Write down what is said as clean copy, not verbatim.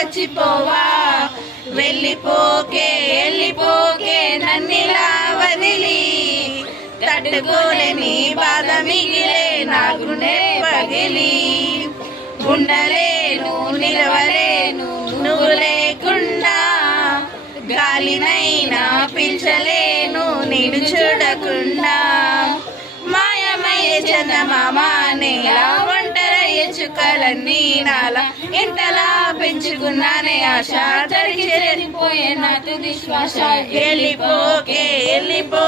వచ్చిపోవా. వెళ్ళిపోకే వెళ్ళిపోకే నన్నిలా వదిలి, తట్టుకోలేని బాధ మిగిలే నా గుండె పగిలి. ఉండలేను నిలవలేను నువ్వు లేకుండా, గాలినైనా పీల్చలేను నేను చూడకుండా. మాయమయ్యే చందమామ నేలా, ఒంటరయ్యే చుక్కలన్నీ నాలా, ఎంతలా పెంచుకున్నానే ఆశ, తడికి చేరిపోయే నా తుది శ్వాస. వెళ్ళిపోకే వెళ్ళిపో